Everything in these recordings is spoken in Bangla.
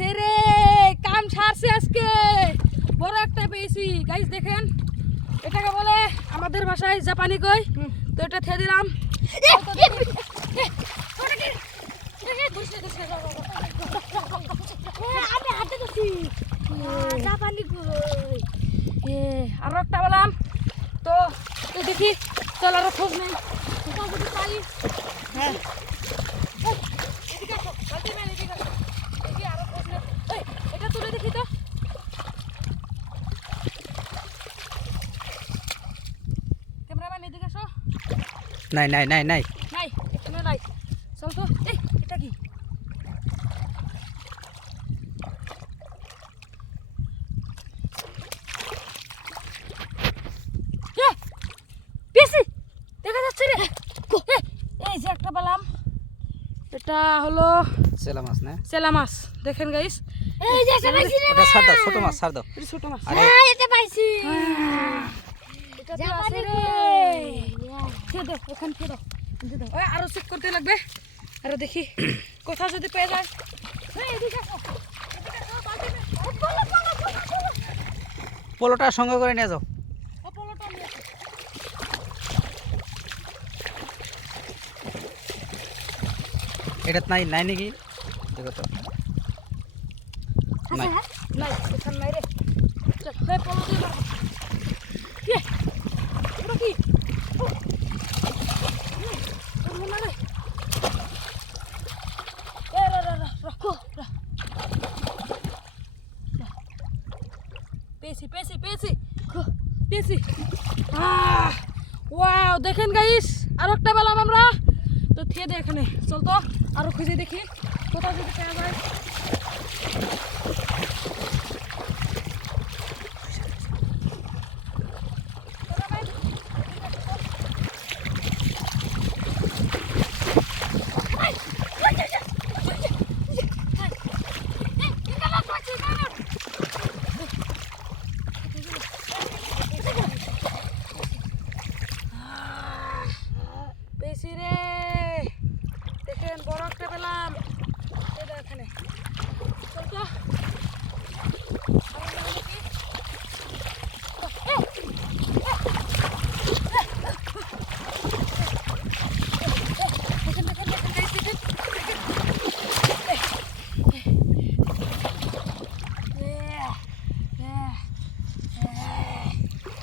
পেয়েছে রে, কাম ছাড়ছে আজকে, বড় একটা পেয়েছি গাইস। দেখেন এটাকে বলে আমাদের ভাষায় জাপানি কই, তো এটা খেয়ে দিলাম। আরো একটা বললাম তো দেখি, চল আরো খোঁজ নেই পাই। হ্যাঁ এটা তুলে দেখি তো। ক্যামেরাম্যান এদিকে আসো। নাই নাই নাই নাই নাই, এখানে নাই। চল তো। এটা কি? পেয়েছি, দেখা যাচ্ছে রে। এই যে একটা পেলাম, এটা হলো চেলা মাছ না? চেলা মাছ। দেখেন গাইস, এই যে একটা পাইছি রে। ওটা ছাড় দাও, ছোট মাছ ছাড় দাও। এটা ছোট মাছ। হ্যাঁ এটা পাইছি। এটা তো আছে রে। খেয়ে দাও, ওখানে খেয়ে দাও। দিয়ে দাও। ওই আরো চেক করতে লাগবে, আরো দেখি কোথাও যদি পেয়ে যায়। এদিকে আসো, এদিকে আসো, বালতি নে। পোলোটা সঙ্গে করে নিয়ে যাও। ও পলোটা নিয়ে আসো। এটা নাই নাই নাকি? দেখো তো নাই। নাই, এখানে নাই রে। চল, হে পলো দিয়ে মারবো। কে? ওটা কি? ওর মনে রে। রাখো। পেয়েছি। ওয়াও, দেখেন গাইস, আরো একটা পেলাম আমরা। তো খেয়ে দে এখানে। চল তো আরো খুঁজে দেখি কোথাও যদি পাওয়া যায়। পেয়েছি রে, দেখেন বড় একটা পেলাম। এখানে চল তো।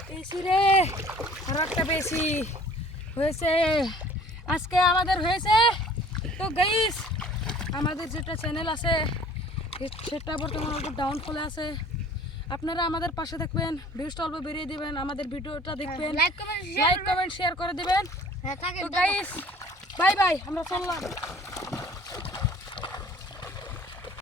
পেয়েছি রে, আরো একটা পেয়েছি। হয়েছে, আজকে আমাদের হয়েছে। তো গাইস, আমাদের যেটা চ্যানেল আছে সেটা বর্তমানে অল্প ডাউনফলে আছে। আপনারা আমাদের পাশে থাকবেন, ভিউজটা অল্প বেরিয়ে দিবেন, আমাদের ভিডিওটা দেখবেন, লাইক কমেন্ট শেয়ার করে দিবেন। হ্যাঁ থাকে। তো গাইস, বাই বাই, আমরা চললাম।